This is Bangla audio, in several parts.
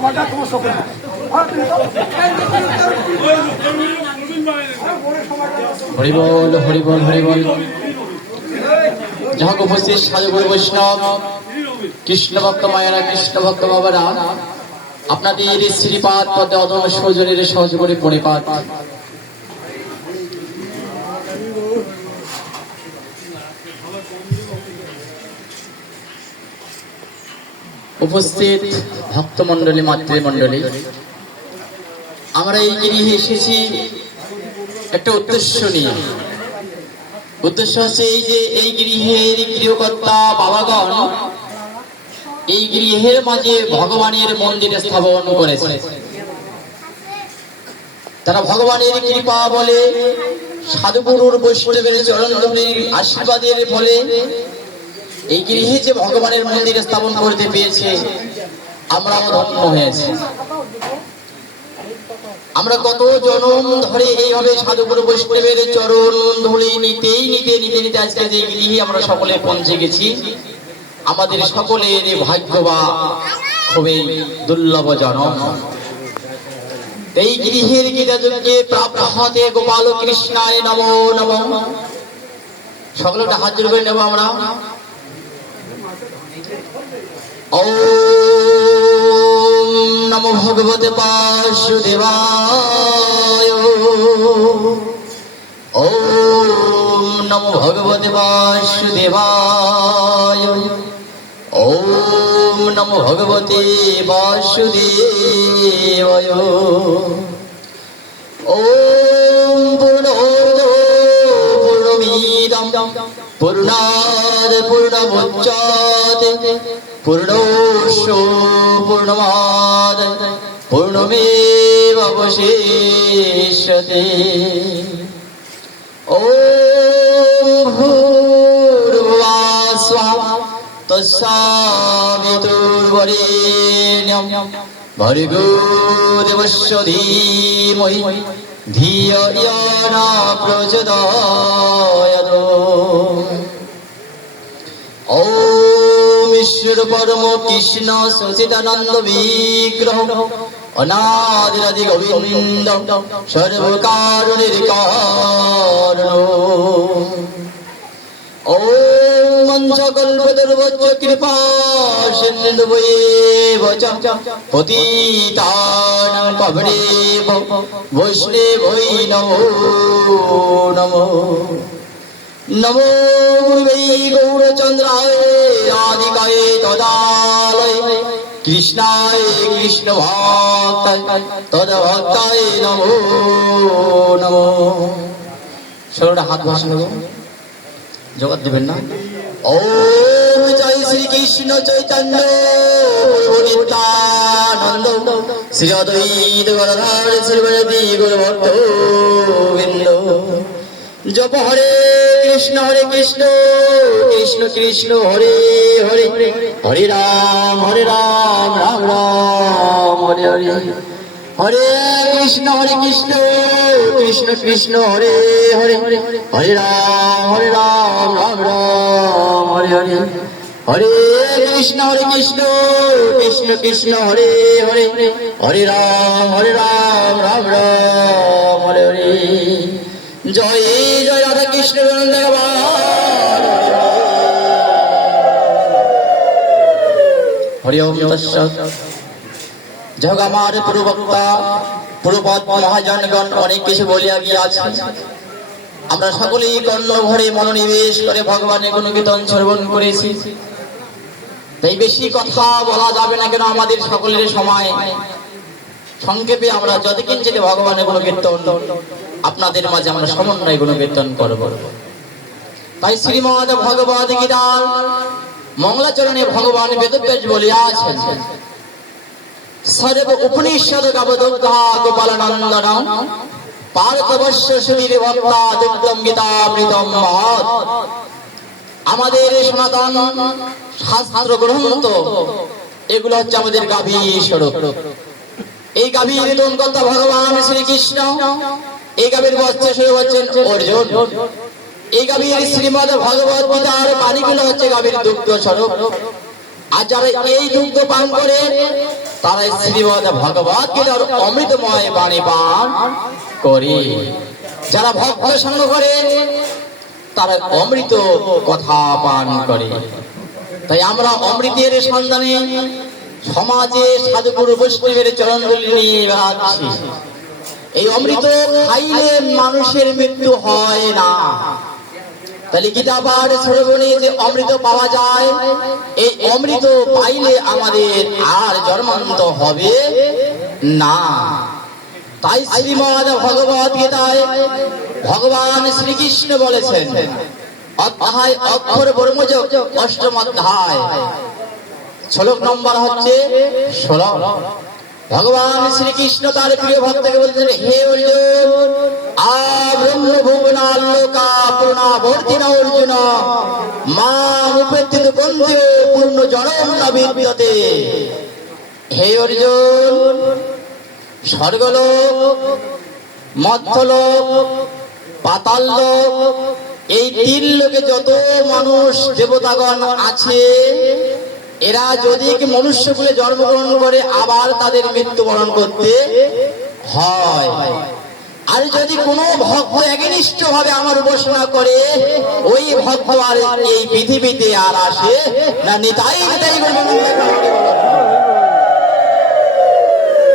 সমাজটা তোমার চোখে হরিবল হরিবল হরিবল। যাহা উপস্থিত সাধুগুরু বৈষ্ণব, কৃষ্ণ ভক্ত মায়েরা, কৃষ্ণ ভক্ত বাবারা, আপনাদের শ্রীপাদ পদে অদম সৌজনের সহযোগী পরিপাত। উপস্থিত ভক্তমন্ডলী, মাতৃমন্ডলী, আমরা এই গৃহে এসেছি একটা উদ্দেশ্য নিয়ে। উদ্দেশ্য হচ্ছে এই যে এই গৃহের গৃহকর্তা বাবাগণ এই গৃহের মাঝে ভগবানের মন্দির স্থাপন করেছে। তারা ভগবানের কৃপা বলে, সাধুগুরুর বৈষ্ণবের চরণধূলির আশীর্বাদের ফলে এই গৃহে যে ভগবানের মন্দির স্থাপন করতে পেরেছে, আমরাও ধন্য হয়েছি। আমরা কত জনম ধরে এইভাবে সাধুগুরু বৈষ্ণবের চরণ ধুলি নিতে নিতে আজকে যে গৃহে আমরা সকলে পৌঁছে গেছি। আমাদের সকলের ভাগ্য বা খুবই দুর্লভ জনম। এই গৃহের গীতাযজ্ঞে প্রাপ্ত হতে গোপাল কৃষ্ণায় নমো নমঃ। সকলটা হাত জোড় করে নেব আমরা। ওম নমো ভগবতে বাসুদেবায়। ওম নমো ভগবতে বাসুদেবায়। ওম নমো ভগবতে বাসুদেবায়। ওম পূর্ণমিদং পূর্ণাৎ পূর্ণমুচ্যতে পূর্ণস্য পূর্ণমাদায় পূর্ণমেবাবশিষ্যতে। ওম ভূর্ভুবঃ স্বঃ তৎসবিতুর্বরেণ্যং ভর্গো দেবস্য ধীমহি ধিয়ো য়ো ন প্রচোদয়াৎ। ওম ঈশ্বর পরম কৃষ্ণ সচিদানন্দ বিগ্রহ অনাদিরাদি গোবিন্দ সর্বকারণের কারণ। ওম মঞ্চকল্পতরুভ্যশ্চ কৃপা সিন্ধুভ্যেব চ পতিতানাং পাবনেভ্যো বৈষ্ণবেভ্যো নমো নমঃ। নমো গুরুবে গৌরচন্দ্রায় রাধিকায় তদালয়ে কৃষ্ণায় কৃষ্ণ ভক্তায় তদ্ভক্তায় নমো নমঃ। ষোলোটা হাত ভাষণ জগৎ দেবেন না। ওম জয় শ্রীকৃষ্ণ চৈতন্য নিত্যানন্দ শ্রী অদ্বৈত গদাধর শ্রীবাদি গৌরভক্ত বৃন্দ। জপ হরে কৃষ্ণ কৃষ্ণ কৃষ্ণ হরে হরে, হরে রাম রাম রাম হরে হরে। হরে কৃষ্ণ কৃষ্ণ কৃষ্ণ হরে হরে, হরে রাম রাম রাম হরে হরে। হরে কৃষ্ণ কৃষ্ণ হরে হরে, হরে রাম রাম রাম হরে হরে। জয় জয় রাধা কৃষ্ণ হরি ওম তৎসৎ। যাই হোক, আমার পূর্ববক্তা পূর্বপদ মহাজনগণ অনেক কিছু বলিয়া গিয়াছে। আমরা সকলেই কর্ণ ভরে মনোনিবেশ করে ভগবানের গুণকীর্তন শ্রবণ করেছি। তাই বেশি কথা বলা যাবে না, কেন আমাদের সকলের সময় সংক্ষেপে আমরা যত কিঞ্চিত ভগবানের গুণকীর্তন আপনাদের মাঝে আমরা সমন্বয় গুণকীর্তন করব। তাই শ্রীমদ ভগবদ গীতার মঙ্গলাচরণে ভগবান বেদব্যাস বলিয়াছেন, সর্ব উপনিষদ গাবদুগ্ধা গোপালানন্দনম পার্থবস্য সুবীর ভক্তা দুগ্ধম গীতামৃতম মহৎ। আমাদের সনাতন শাস্ত্র গ্রন্থ এগুলো হচ্ছে আমাদের গাভীর স্বরূপ। এই গাভীর কর্তা ভগবান শ্রীকৃষ্ণ, এই গাভীর বস্ত্র স্বরূপ হচ্ছেন অর্জুন। এই গাভীর শ্রীমদ ভগবত গীতার বাণীগুলো হচ্ছে গাভীর দুগ্ধ স্বরূপ। আর যারা এই দুগ্ধ পান করে তারা শ্রীমদ ভগবত গীতার অমৃতময় বাণী পান করে। যারা ভক্ত সঙ্গ করে তারা অমৃত কথা পান করে। তাই আমরা অমৃতের সন্ধানে সমাজে সাধুগুরু বৈষ্ণবের চরণধুলি নিয়ে বেড়াচ্ছি। এই অমৃত খাইলে মানুষের মৃত্যু হয় না। তাহলে গীতা পাঠ শ্রবণে যে অমৃত পাওয়া যায়, এই অমৃত পাইলে আমাদের আর জন্মান্ত হবে না। তাই শ্রীমদ ভগবত গীতায় ভগবান শ্রীকৃষ্ণ বলেছেন, অধ্যায় অক্ষর ব্রহ্মযোগ, অষ্টম অধ্যায়, শ্লোক নম্বর হচ্ছে 16। ভগবান শ্রীকৃষ্ণ তার প্রিয় ভক্তকে বলছেন, হে অর্জুন, ব্রহ্ম ভুবনালোকা পূর্ণাবর্তিনা অর্জুন, মাম উপেক্ষিত বন্ধু পূর্ণ জনম ন বিদ্যতে। হে অর্জুন, স্বর্গলোক, মধ্যলোক, পাতাললোক, এই 3 লোকে যত মানুষ দেবতাগণ আছে, এরা যদি মনুষ্য কুলে জন্মগ্রহণ করে আবার তাদের মৃত্যুবরণ করতে হয়। আর যদি কোনো ভক্ত একনিষ্ঠ ভাবে আমার উপাসনা করে, ওই ভক্ত আর এই পৃথিবীতে আর আসে না। নিতাই নিতাই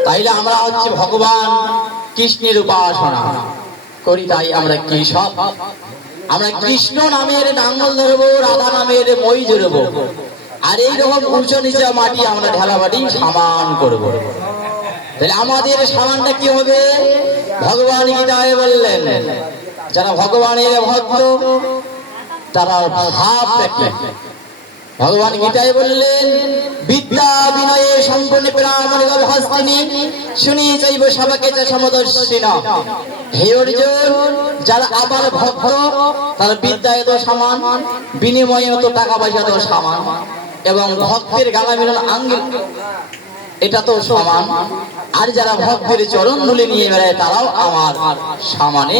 তাইলে আমরা হচ্ছে ভগবান কৃষ্ণের উপাসনা করি। তাই আমরা কৃষক, আমরা কৃষ্ণ নামের নাঙ্গল ধরবো, রাধা নামের মই ধরবো, আর এইরকম উঁচু নিচে মাটি আমরা ঢালা মাটি সমান করবো। তাহলে আমাদের সমানটা কি হবে? ভগবান গীতায় বললেন, যারা ভগবানের ভক্ত তারা ভাব দেখে। ভগবান গীতায় বললেন, বিদ্যা বিনয়ে সম্পন্ন প্রামাণিক হস্তিনী শুনি চাইব সবাকে সমদর্শিনা। হে অর্জুন, যারা আমার ভক্ত তারা বিদ্যায় তো সমান, বিনিময়ে তো টাকা পয়সা তো সমান, এবং ভক্তের গালা মিলন আঙ্গিল এটা তো সমান। আর যারা ভক্তের চরণ ধুলি নিয়ে বেড়ায় তারাও আমার সমানে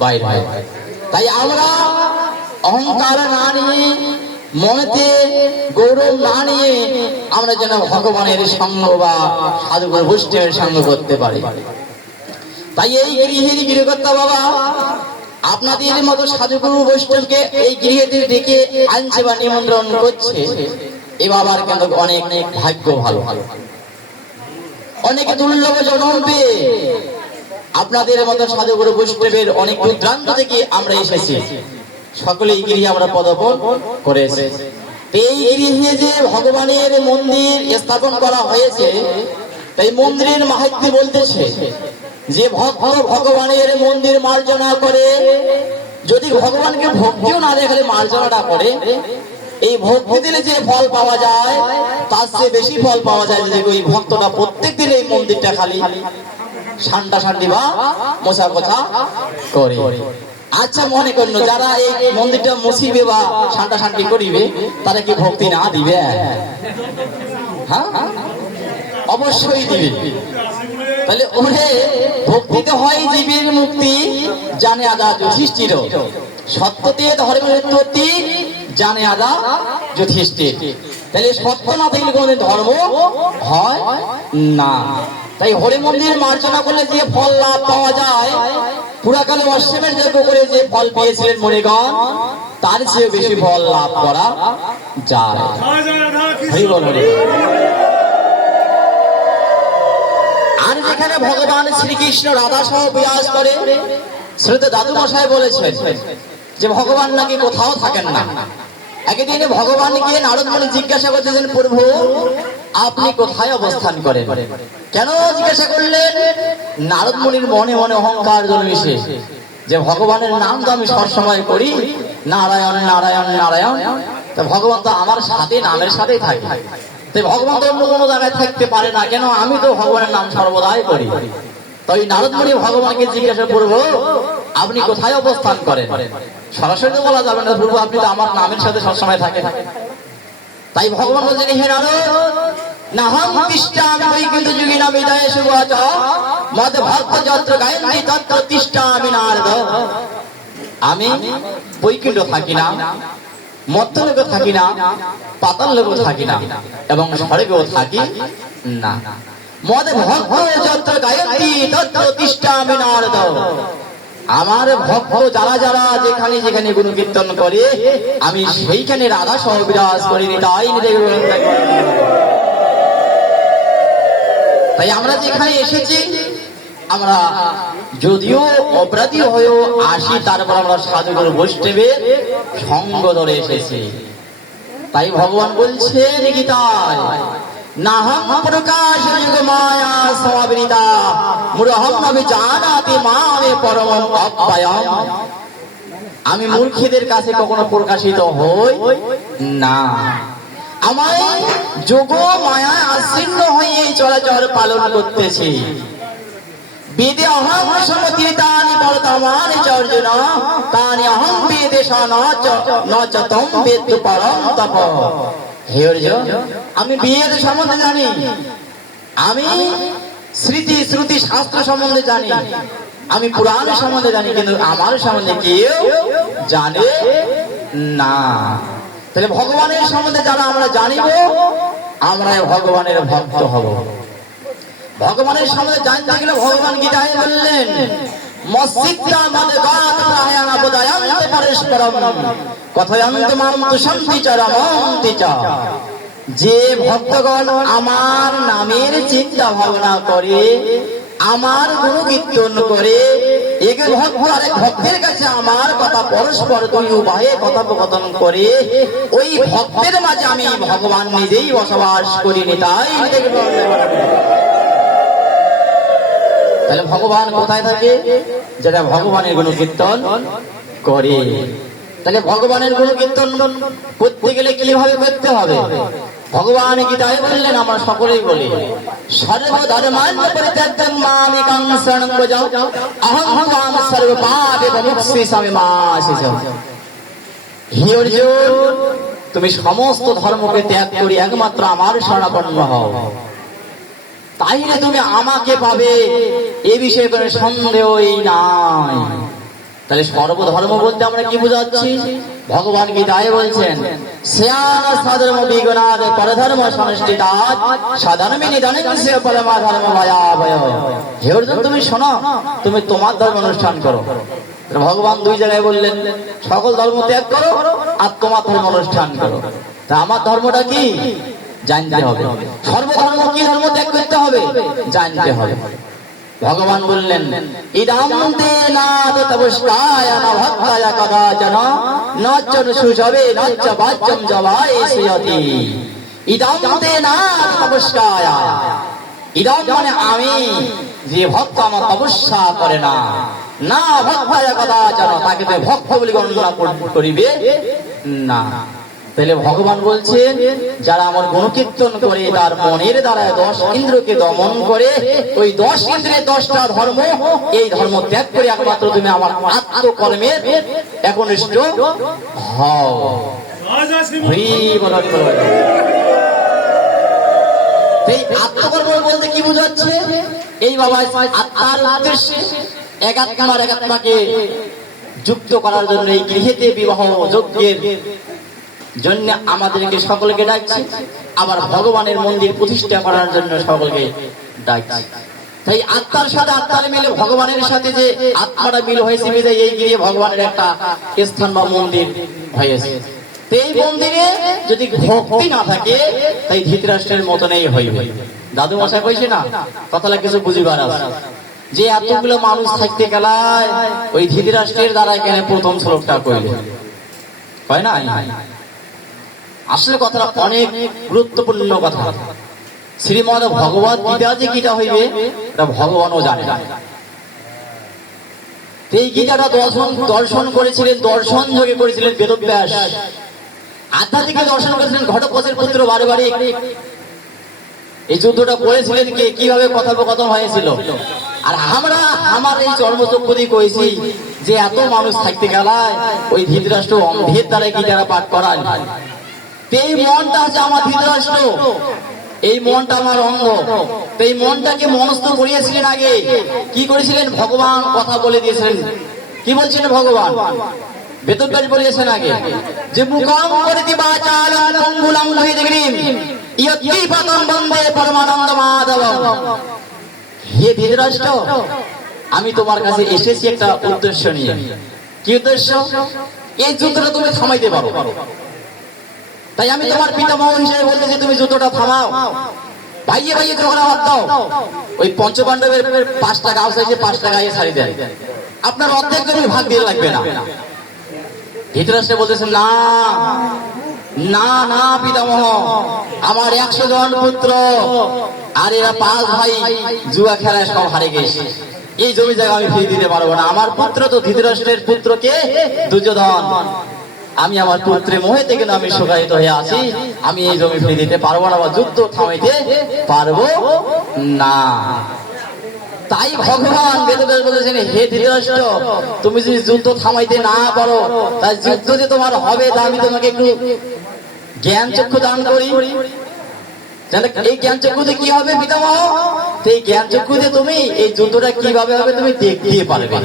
বাইরে হয়। তাই আমরা অহংকার না নিয়ে, মনেতে গৌরব না নিয়ে আমরা যেন ভগবানের সঙ্গ বা সাধুগুরু বৈষ্ণবের সঙ্গ করতে পারি। তাই এই গৃহের গৃহকর্তা বাবা আপনাদের মতো সাধুগুরু বৈষ্ণবকে এই গৃহেতে ডেকে আনছে বা নিমন্ত্রণ করছে। এ বাবার কিন্তু অনেক ভাগ্য ভালো, অনেক দুর্লভ জন্ম পেয়ে আপনাদের মতো সাধুগুরু বৈষ্ণবের অনেক দূরান্ত থেকে আমরা এসেছি। সকলে এই গৃহে আমরা পদার্পণ করেছি। এই গৃহে যে ভগবানের মন্দির স্থাপন করা হয়েছে, এই মন্দিরের মাহাত্ম্য বলতেছে যে ভক্ত ভগবানের মন্দির মার্জনা করে, যদি ভগবানকে ভক্তিও না দেখালে মার্জনাটা করে, এই ভক্তি দিলে যে ফল পাওয়া যায় তার চেয়ে বেশি ফল পাওয়া যায় যদি ওই ভক্তটা প্রত্যেক দিন এই মন্দিরটা খালি সান্ডা সান্ডি বা মোছা কথা করে। আচ্ছা মনে করুন, যারা এই মন্দিরটা মুছিবে বা সান্ডা সান্ডি করিবে তারা কি ভক্তি না দিবে? হ্যাঁ, অবশ্যই দিবে। তাহলে ওরে ভক্তিতে হয় জীবের মুক্তি, জানে আদা যুধিষ্ঠির, সত্যতে ধর্মের উৎপত্তি, জানে আদা যুধিষ্ঠির। তাহলে সত্য না থাকলে কোনদিন ধর্ম হয় না। তাই হরি মন্দির মার্জনা করলে যে ফল লাভ পাওয়া যায়, পুরাকালে অশ্বমের যজ্ঞ করে যে ফল পেয়েছিলেন মণিগণ, তার চেয়ে বেশি ফল লাভ করা যায়। আর যেখানে ভগবান শ্রীকৃষ্ণ রাধা সহ বিরাজ করে, শ্রীতে দাদু মশাই বলেছেন যে ভগবান নাকি কোথাও থাকেন না। একদিনে ভগবানকে নারদ মুনি জিজ্ঞাসা করতেছেন, প্রভু আপনি কোথায় অবস্থান করেন? কেন জিজ্ঞাসা করলেন? নারদ মুনির মনে মনে অহংকার জন্মেছে যে ভগবানের নাম তো আমি সবসময় করি, নারায়ণ নারায়ণ নারায়ণ, তা ভগবান তো আমার সাথে নামের সাথেই থাকে, তাই ভগবান তো অন্য কোনো জায়গায় থাকতে পারে না কেন? আমি তো ভগবানের নাম সর্বদাই করি। তাই নারদ মুনি ভগবানকে জিজ্ঞাসা করবো, আপনি কোথায় অবস্থান করেন? সরাসরি তো বলা যাবে না, প্রভু আপনি তো আমার নামের সাথে সবসময় থাকে। তাই ভগবান বলছেন, হে নারদ, নাহং তিষ্ঠামি বৈকুণ্ঠ যোগিনা বিদায় শুভচ মদ ভক্ত যত্র গায়ন্তি তত্র তিষ্ঠামি নারদ। আমি বৈকুণ্ঠ থাকি না, মধ্যলোকে থাকি না, পাতাল লোকেও থাকি না, এবং স্বর্গেও থাকি না। মদে ভক্ত যত্র গায়ন্তি তত্র তিষ্ঠামি নারদ। আমার ভক্ত যারা যারা যেখানে যেখানে গুণ কীর্তন করে, আমি সেইখানে রাধা সহ বিরাজ করি। তাই আমরা যেখানে এসেছি, আমরা যদিও অপরাধী হয়েও আসি, তারপর আমরা সাধুগুরু বৈষ্ণবের সঙ্গ ধরে এসেছি। তাই ভগবান বলছেন গীতায়, নাহং প্রকাশ যুগ মায়া সমাবৃতা মুরহম অভিজানাতি মামে পরমং অব্যয়ম। আমি মূর্খদের কাছে কখনো প্রকাশিত হই না। আমায় যোগ মায়া আচ্ছন্ন হয়ে চলাচল পালন করতেছি। বেদে অহং সমতীতানি বর্তমানি চর্জন তানি অহং বেদেশ ন চ তম বেদ পরম তপ। হে অর্জুন, আমি বেদ সম্বন্ধে জানি, আমি স্মৃতি শ্রুতি শাস্ত্র সম্বন্ধে জানি, আমি পুরাণ সম্বন্ধে জানি, কিন্তু আমার সম্বন্ধে কেউ জানে না। তাহলে ভগবানের সম্বন্ধে যারা আমরা জানিব, আমরা ভগবানের ভক্ত হব। ভগবানের সম্বন্ধে জানতে গেলে ভগবান গীতায় বললেন, মস্তিত্বা মদগাত প্রায়ানা বোধায়ান্তে পরস্পরম কথয়ান্তে মাম তুষন্তি চ রমন্তি চ। যে ভক্তগণ আমার নামের চিন্তা ভাবনা করে, আমার গুণ কীর্তন করে, এক ভক্ত আরেক ভক্তের কাছে আমার কথা পরস্পর দুই উভয়ে কথোপকথন করে, ওই ভক্তের মাঝে আমি ভগবান নিজেই বসবাস করিনি। তাই তাহলে ভগবান কোথায় থাকে? যেটা ভগবানের গুণ কীর্তন করে। তাহলে ভগবানের গুণ কীর্তন করতে গেলে কিভাবে করতে হবে? ভগবান গীতায় বললেন, আমরা সকলেই বলি, সর্বধর্মান পরিত্যাজ্যং মাম একাং শরণং ভজ অহং ত্বাং সর্বপাপে বিমুক্ষ্যিষ্যামি মা শুচঃ। হে অর্জুন, তুমি সমস্ত ধর্মকে ত্যাগ করে একমাত্র আমার শরণাপন্ন হও, তাইলে তুমি আমাকে পাবে, এ বিষয়ে কোনো সন্দেহই নাই। তাহলে সর্বধর্ম বলতে আমরা কি বোঝাচ্ছি? ভগবান গীতায় বলছেন, শ্যান সাধর্ম বিগুণাদ পরধর্ম সংষ্ঠিতাৎ সাধর্মে নিধনস্য পরমা ধর্ম ভয়াবহ। হে অর্জুন, তুমি শোনো, তুমি তোমার ধর্ম অনুষ্ঠান করো। ভগবান দুই জায়গায় বললেন, সকল ধর্ম ত্যাগ করো আর তোমার ধর্ম অনুষ্ঠান করো। তা আমার ধর্মটা কি জানতে হবে। সর্বধর্ম কি ধর্ম ত্যাগ করতে হবে জানতে হবে। ভগবান বললেন, ইদম তে নাদ তপস্কায় ন ভক্তায় কদাচন নচ্চ সুষবে নচ্চ বাচ্চম জবায় শ্রিয়তি। ইদম তে নাদ তপস্কায়, ইদম মানে আমি, যে ভক্ত আমার তপস্যা করে না, না ভক্তায় কদাচন, তাকে তো ভক্ত বলে গণনা করিবে না। তাহলে ভগবান বলছেন, যারা আমার গুণকীর্তন করে, তার মনের দ্বারা 10 ইন্দ্রকে দমন করে, ওই 10 ইন্দ্রের 10টা ধর্ম, এই ধর্ম ত্যাগ করে একমাত্র তুমি আমার আত্মকর্মের একনিষ্ঠ হও। এই আত্মকর্ম বলতে কি বোঝাচ্ছে? এই বাবা আত্মার উদ্দেশ্যে এক আত্মার এক আত্মাকে যুক্ত করার জন্য এই গৃহেতে বিবাহ যজ্ঞের জন্য আমাদেরকে সকলকে ডাকছি, আবার ভগবানের মন্দির প্রতিষ্ঠা করার জন্য সকলকে ডাকছি। তাই আত্মার সাথে আত্মার মিলে ভগবানের সাথে যে আত্মাটা মিল হয়েছে, এই গিয়ে ভগবানের একটা স্থান বা মন্দির হয়েছে। এই মন্দিরে যদি ভক্তি না থাকে, তাই ধৃতরাষ্ট্রের মতনই হইবে। দাদু মশাই কইছে না, কথাটা কিছু বুঝিবার আছে, যে এতগুলো মানুষ থাকতে গেলায় ওই ধৃতরাষ্ট্রের দ্বারা এখানে প্রথম শ্লোকটা কইলে হয় না। আসলে কথাটা অনেক গুরুত্বপূর্ণ কথা। শ্রীমদ ভগবত গীতা যে গীতা হইবে, এটা ভগবানও জানে। এই গীতাটা দর্শন করেছিলেন, দর্শন যোগে করেছিলেন বেদব্যাস। আধ্যাত্মিক দর্শন করেছিলেন ঘটোৎকচের পুত্র বারে। এই যুদ্ধটা করেছিলেন কে, কিভাবে কথোপকথন হয়েছিল। আর আমরা আমার এই চর্মচক্ষু দিয়ে কইছি যে এত মানুষ থাকতে গেলায় ওই ধৃতরাষ্ট্র অন্ধের দ্বারা গীতাটা পাঠ করায়। এই মনটা হচ্ছে আমার ধৃতরাষ্ট্র, এই মনটা আমার অন্ধ। এই মনটাকে মনস্থ করিয়েছিলেন আগে। কি করেছিলেন? ভগবান কথা বলে দিয়েছিলেন। কি বলছিলেন ভগবান? বেতনকারী বলিয়েছেন আগে যে মুখং করিতি বাচালং অঙ্গুলং মহিদগ্রীম ইয়তি পতং বন্দে পরমানন্দ মাধব। হে ধৃতরাষ্ট্র, আমি তোমার কাছে এসেছি একটা উদ্দেশ্য নিয়ে। কি উদ্দেশ্য? এই যুদ্ধটা তুমি থামাইতে পারো, তাই আমি তোমার পিতামহ হিসেবে বলতেছি তুমি যুদ্ধটা থামাও। ভাইয়ে ভাইয়ে ঝগড়া বাদ দাও। ওই পঞ্চপাণ্ডবের 5 টাকা আছে, 5 টাকা ছাড়ি দেন, আপনার অর্ধেক জমি ভাগ দিয়ে লাগবে না। ধৃতরাষ্ট্র বলতেছেন না না না পিতামহ, আমার 100 জন পুত্র আর এরা 5 ভাই জুয়া খেলায় সব হারে গেছে, এই জমি জায়গা আমি ফিরে দিতে পারবো না। আমার পুত্র তো ধৃতরাষ্ট্রের পুত্রকে দুর্যোধন, আমি আমার পুত্রের মোহে থেকে আমি শোকায়িত হয়ে আছি, আমি এই জমি ফিরে দিতে পারবো না বা যুদ্ধ থামাইতে পারবো না। তাই ভগবান বেদব্যাস বলেছেন, হে ধৃতরাষ্ট্র, তুমি যদি যুদ্ধ থামাইতে না পারো, তাই যুদ্ধ যে তোমার হবে তা আমি তোমাকে একটু জ্ঞান চক্ষু দান করি। এই জ্ঞান চক্ষুতে কি হবে পিতামহ? এই জ্ঞান চক্ষুতে তুমি এই যুদ্ধটা কিভাবে হবে তুমি দেখতে পারবে।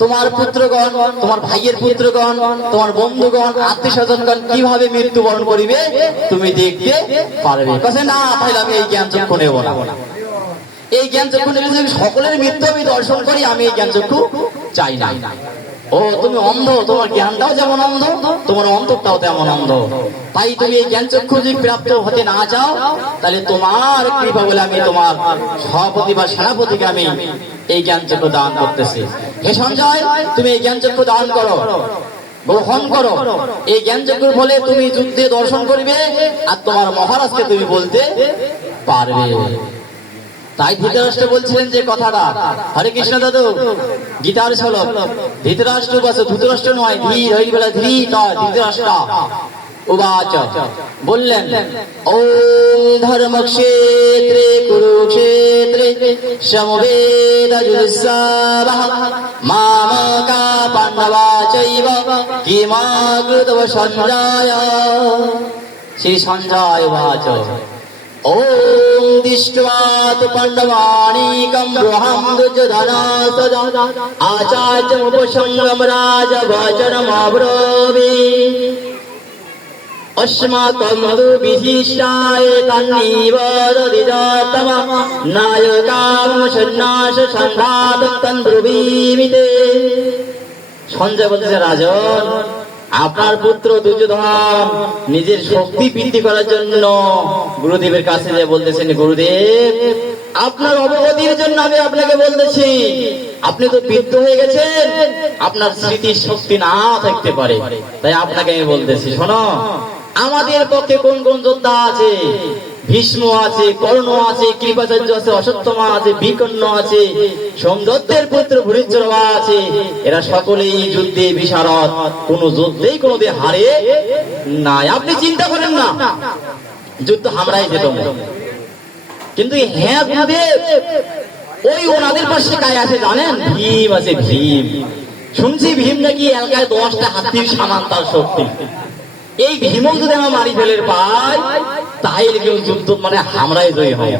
তোমার পুত্রগণ, তোমার ভাইয়ের পুত্রগণ, তোমার বন্ধুগণ, আত্মীয় স্বজনগণ কিভাবে মৃত্যুবরণ করিবে তুমি দেখতে পারবে। কাছে না, তাহলে আমি এই জ্ঞান চক্ষু নেব না। এই জ্ঞান চক্ষু নিলে যদি সকলের মৃত্যু আমি দর্শন করি, আমি এই জ্ঞান চক্ষু চাই না। ও তুমি অন্ধ, তোমার জ্ঞানটাও যেমন অন্ধ, তোমার অন্তরটাও তেমন অন্ধ। তাই তুমি এই জ্ঞান চক্ষু যদি প্রাপ্ত হতে না চাও, তাহলে তোমার কৃপা বলে আমি তোমার সভাপতি বা সেনাপতিকে আমি এই জ্ঞান চক্ষু দান করতেছি। হে সঞ্জয়, তুমি এই জ্ঞান চক্ষু দান করো, গ্রহণ করো। এই জ্ঞান চক্ষুর ফলে তুমি যুদ্ধে দর্শন করবে আর তোমার মহারাজকে তুমি বলতে পারবে। তাই ধৃতরাষ্ট্র বলছিলেন যে কথাটা, হরে কৃষ্ণ দাদু গীতার শ্লোক, ধৃতরাষ্ট্র বাসু, ধৃতরাষ্ট্র নয়, ধীর হইল বেলা ধীর নয়, ধৃতরাষ্ট্র উবাচ বললেন, ওম ধর্মক্ষেত্রে কুরুক্ষেত্রে সমবেদযুঃসবঃ মামকা পাণ্ডবা চৈব কিমাকৃতব সঞ্জয়। শ্রী সঞ্জয় উবাচ ওম দৃष्ट्वा तु पाण्डवानीकं गृहं दुर्योधनस्तदा आचार्यमुपसंगम राजवचनमब्रवीत् अस्माकं तु विशिष्टाय तन्निवदतिजातम नायकां सन्न्यास संघातं तन्ब्रुवीमि ते। সঞ্জয় বলছে, রাজন, আপনার পুত্র দুর্যোধন নিজের শক্তি বৃদ্ধি করার জন্য গুরুদেবের কাছে যে বলতেছেন, গুরুদেব আপনার অবগতির জন্য আমি আপনাকে বলতেছি, আপনি তো বৃদ্ধ হয়ে গেছেন, আপনার স্মৃতির শক্তি না থাকতে পারে, তাই আপনাকে আমি বলতেছি, শোনো, আমাদের পক্ষে কোন কোন যোদ্ধা আছে? ভীষ্ম আছে, কর্ণ আছে, কৃপাচার্য আছে, অশ্বত্থামা আছে, বিকর্ণ আছে, সোমদত্তের পুত্র ভূরিশ্রবা আছে। এরা সকলেই যুদ্ধে বিশারদ, কোন যুদ্ধেই কোনদিন হারে নাই। আপনি চিন্তা করেন না, যুদ্ধ আমরাই যেত, কিন্তু হ্যাঁ গুরুদেব, ওই ওনাদের পাশে কায় আছে জানেন? ভীম আছে, ভীম। শুনছি ভীম নাকি এলাকায় 10টা হাতির সামান তার শক্তি। এই ভীমক যদি আমরা মারি ফেলে পাই, তাহলে কেউ যুদ্ধ মানে আমরাই জয়ী হয়।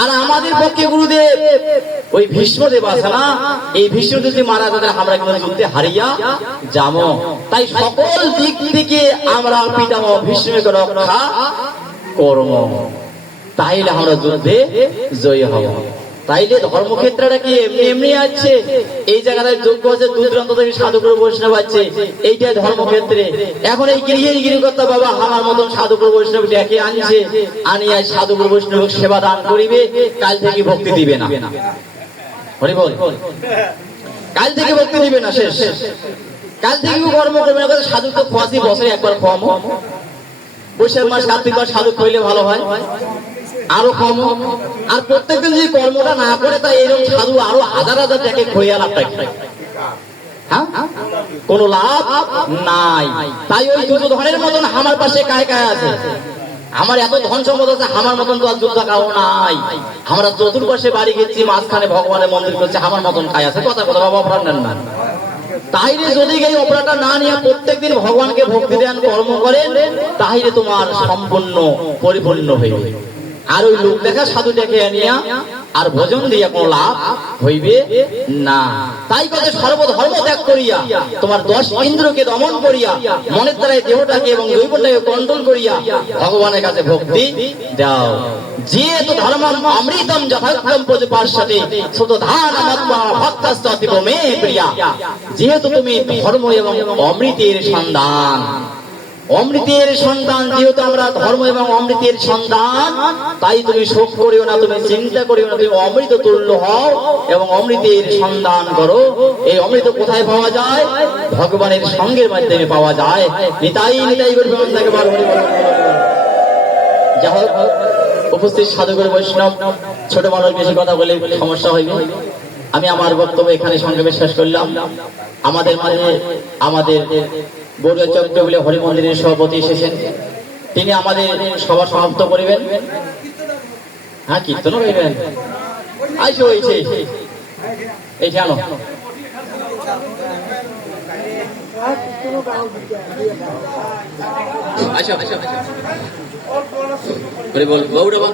আর আমাদের পক্ষে গুরুদেব ওই ভীষ্মদেব আছে না, এই ভীষ্ম যদি মারা যায় আমরা কিন্তু যুদ্ধে হারিয়া যাবো। তাই সকল দিক থেকে আমরা পিতামহ ভীষ্মকে রক্ষা করব, তাইলে আমরা যুদ্ধে জয়ী হব। তাইলে ধর্মক্ষেত্রটা কি এমনি এমনি আছে? এই জায়গাটায় যোগ্য আছে, দূর দূরান্ত থেকে সাধুগুরু বৈষ্ণব আছে, এইটাই ধর্মক্ষেত্রে। এখন এই গিরিকর্তা বাবা আমার মতন সাধুগুরু বৈষ্ণব ডেকে আনছে, আনিয়া সাধুগুরু বৈষ্ণব সেবা দান করিবে, কাল থেকে ভক্তি দিবে না। হরি বল, কাল থেকে ভক্তি দিবে না, শেষ। কাল থেকে কর্ম করবে না। সাধু তো খোয়াছি বছরে একবার কম, বৈশাখ মাস কার্তিক মাস সাধু খইলে ভালো হয়, আরো কম। আর প্রত্যেকদিন যদি কর্মটা না করে, তাই এরকম সাধু আরো হাজার হাজার টাকা খইয়া লাভ থাকে, কোন লাভ নাই। তাই ওই দুর্যোধনের মতন আমার পাশে কায় কায় আছে? আমার এত ধন সম্পদ আছে, আমার মতন তো আর যোদ্ধা কাউ নাই। আমরা চতুর্পাশে বাড়ি গেছি, মাঝখানে ভগবানের মন্দির করছে, আমার মতন কায় আছে? কথা কথা বাবা অপরাধ নেন না। তাইলে যদি এই অপরাধটা না নিয়ে প্রত্যেকদিন ভগবানকে ভক্তি দেন, কর্ম করেন, তাহলে তোমার সম্পূর্ণ পরিপূর্ণ হইবে। আর ওই লোক দেখা সাধুটাকে আনিয়া আর ভোজন দিয়া কোনো লাভ হইবে না। তাই কথা সর্বধর্ম ত্যাগ করিয়া তোমার 10 ইন্দ্রকে দমন করিয়া মনের দ্বারাই দেহটাকে এবং দৈবটাকে কন্ট্রোল করিয়া ভগবানের কাছে ভক্তি দাও। যেহেতু ধর্ম অমৃতম যথাক্রম প্রতিপাশতে শুধু ধান আত্মা ভক্তাস্ত অতীব মে প্রিয়া। যেহেতু তুমি ধর্ম এবং অমৃতের সন্ধান, অমৃতের সন্তান, যেহেতু আমরা ধর্ম এবং অমৃতের সন্তান, তাই তুমি শোক করিও না, তুমি চিন্তা করিও না, তুমি অমৃত তুল্য হও এবং অমৃতের সন্ধান করো। এই অমৃত কোথায় পাওয়া যায়? ভগবানের সঙ্গের মাধ্যমে পাওয়া যায়। নিতাই নিতাই করে যা হোক, উপস্থিত সাধুগুরু বৈষ্ণব, ছোট মানুষ বেশি কথা বলে সমস্যা হইবে। আমি আমার বক্তব্য এখানে সংক্ষেপে শেষ করলাম। আমাদের মাঝে আমাদের বড়ুয়া চক্র বলে হরি মন্দিরের সভাপতি এসেছেন, তিনি আমাদের সভা সমাপ্ত করিবেন। হ্যাঁ, কীর্তন হইবেন। আইসো হয়েছে এই জানো বল গৌরব